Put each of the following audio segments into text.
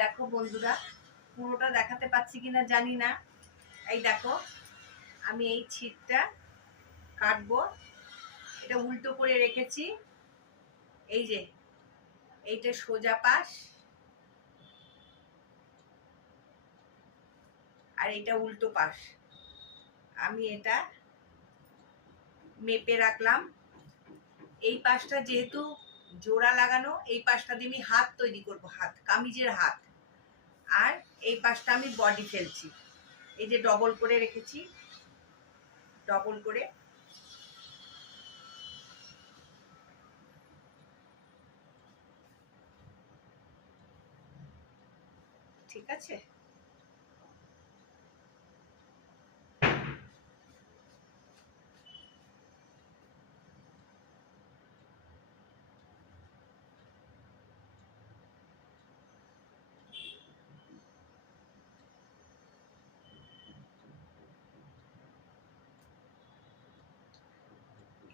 দেখো বন্ধুরা, পুরোটা দেখাতে পাচ্ছি কিনা জানি না। এই দেখো, আমি এই ছিটটা কাটবো, এটা উল্টো করে রেখেছি। এই যে এইটা সোজা পাশ আর এটা উল্টো পাশ। আমি এটা মেপে রাখলাম। এই পাশটা যেহেতু জোড়া লাগানো, এই পাশটা দিয়ে আমি হাত তৈরি করব, হাত, কামিজের হাত। আর এই পাশটা আমি বডি ফেলছি। এই যে ডবল করে রেখেছি, ডবল করে। ঠিক আছে,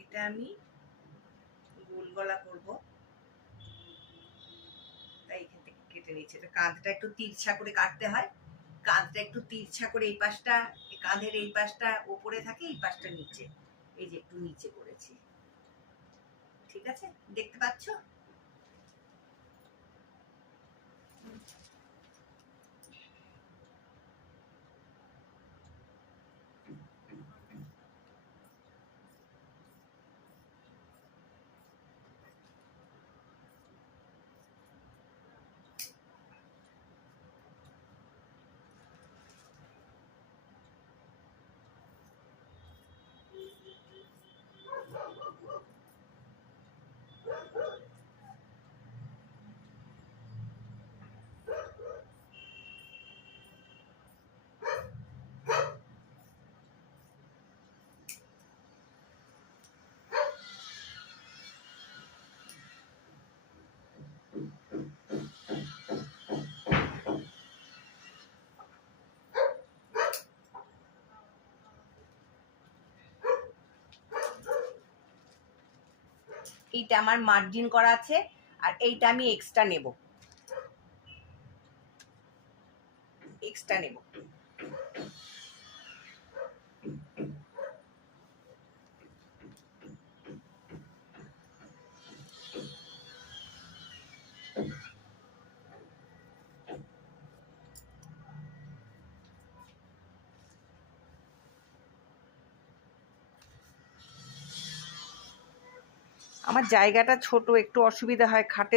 এটা আমি গোল গলা করবো, তাই এখান থেকে কেটে নিচ্ছি। এটা কাঁধটা একটু তিরছা করে কাটতে হয়, কাঁধটা একটু তিরছা করে। এই পাশটা, কাঁধের এই পাশটা ওপরে থাকে, এই পাশটা নিচে। এই যে একটু নিচে করেছি। ঠিক আছে, দেখতে পাচ্ছ? এইটা আমার মার্জিন করা আছে, আর এইটা আমি এক্সট্রা নেব, এক্সট্রা নেব। আমার জায়গাটা ছোট, একটু অসুবিধা হয় খাটে